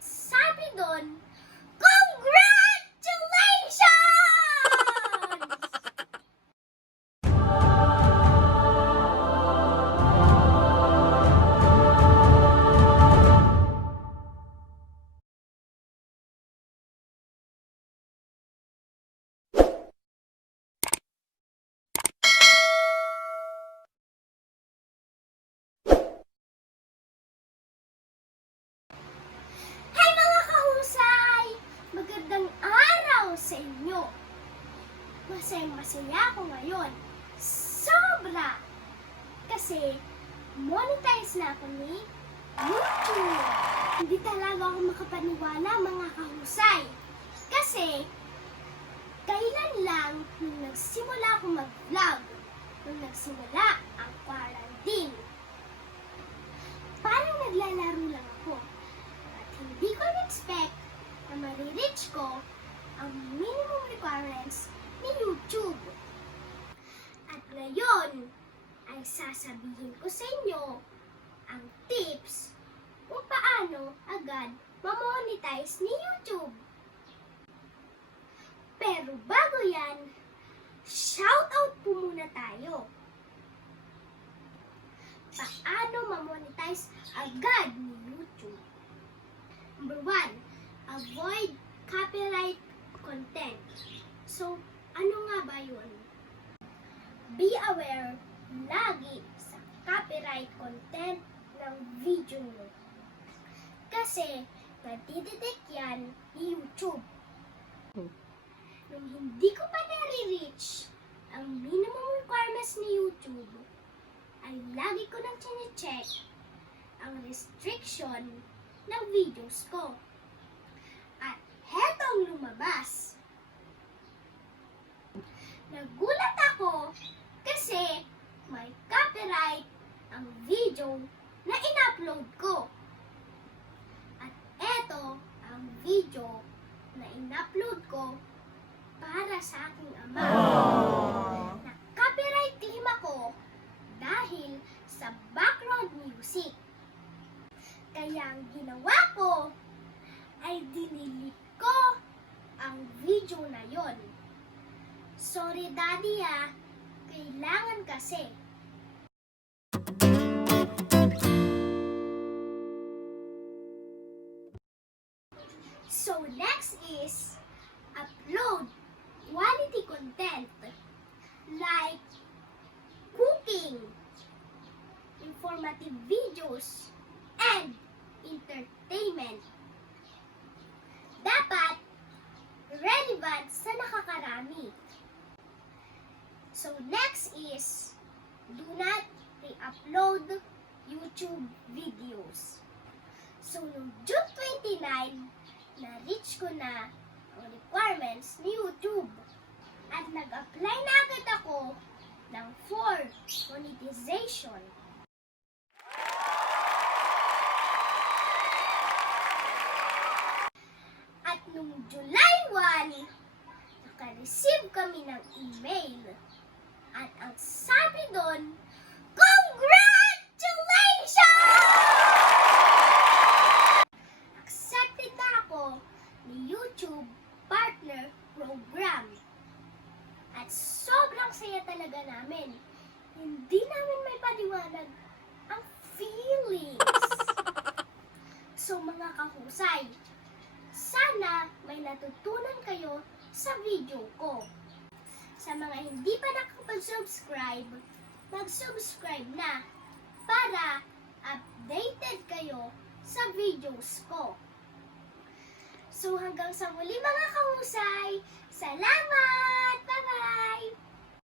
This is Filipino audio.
ang sabi doon, congratulations! Hi mga kahusay! Magandang araw sa inyo! Masaya ako ngayon. Sobra! Kasi monetize na ako ni YouTube. Hindi talaga ako makapaniwala mga kahusay. Kasi kailan lang nung nagsimula ako mag-vlog, nung nagsimula ang quarantine, parang naglalaro lang ako. At hindi ko na-expect na marireach ko ang minimum requirements ni YouTube. At ngayon ay sasabihin ko sa inyo ang tips kung paano agad ma-monetize ni YouTube. Pero bago yan, shoutout po muna tayo. Paano ma-monetize agad ni YouTube? Number 1, avoid copyright content. So, ano nga ba yun? Be aware lagi sa copyright content ng video mo. Kasi, nadidetect yan ni YouTube. Nung hindi ko pa na-reach ang minimum requirements ni YouTube, ay lagi ko nang chine-check ang restriction ng videos ko. At hetong lumabas. Nagulat ako kasi may copyright ang video na in-upload ko. At eto ang video na in-upload ko para sa aking ama. Na-copyright claim ako dahil sa background music. Kaya ang ginawa ko ay dinilit ko ang video na yon. Sorry daddy kailangan kasi. So next is upload quality content like cooking, informative videos, and entertainment. Dapat relevant sa nakakarami. So next is do not re-upload YouTube videos. So noong June 29, na-reach ko na ang requirements ni YouTube at nag-apply na agad ako ng for monetization. At noong July 1, naka-receive kami ng email at ang sabi doon, congratulations! Accepted na ako ni YouTube Partner Program. At sobrang saya talaga namin. Hindi namin may paliwanag ang feelings. So mga kahusay, sana may natutunan kayo sa video ko. Sa mga hindi pa nakapag-subscribe, mag-subscribe na para updated kayo sa videos ko. So hanggang sa muli mga kahusay, salamat!